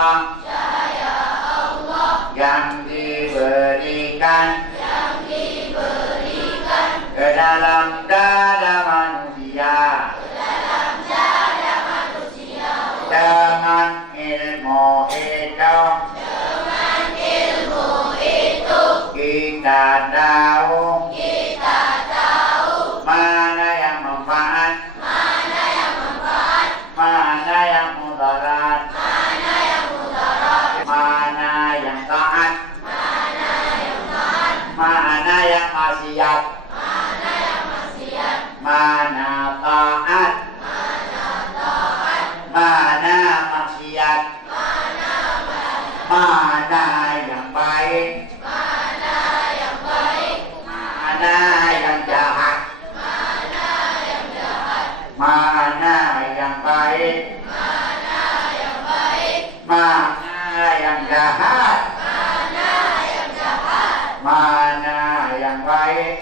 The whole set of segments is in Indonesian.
Allah yang diberikan ke dalam dada manusia dengan ilmu itu kita tahu mana yang manfaat mana yang mudarat mana yang taat mana yang maksiat mana taat mana maksiat mana yang baik mana yang jahat mana yang baik mana yang jahat mana yang baik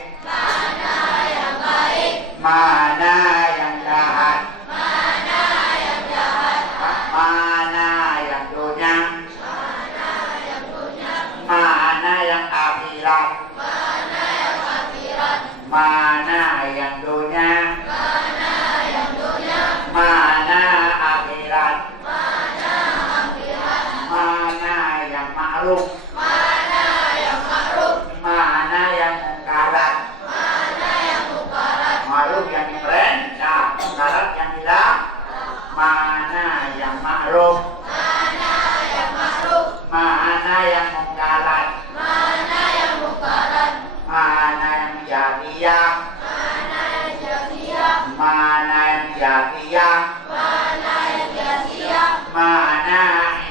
mana yang jahat mana yang dunia mana yang akhirat mana yang dunia mana akhirat mana yang ma'ruf mana yang mungkarat ma'ruf yang diperintah mungkarat yang dilarang mana yang ma'ruf mana yang mungkarat mana yang jahiliyah mana yang jahiliyah mana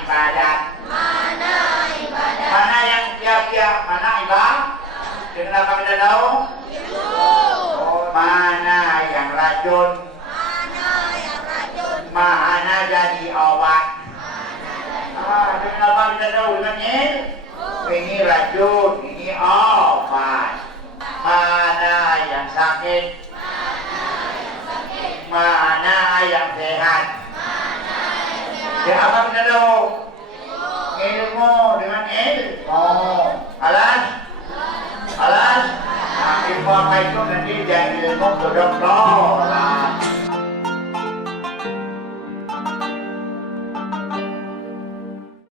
ibadat mana yang sia-sia mana ibadah dengan kami tidak tahu mana yang racun mana jadi obat dengan apa kita tahu ini racun ini obat mana yang sakit mana yang sehat ya apa kita tahu ilmu dengan ilmu alas nah ilmu apa itu nanti jadi ilmu kedokteran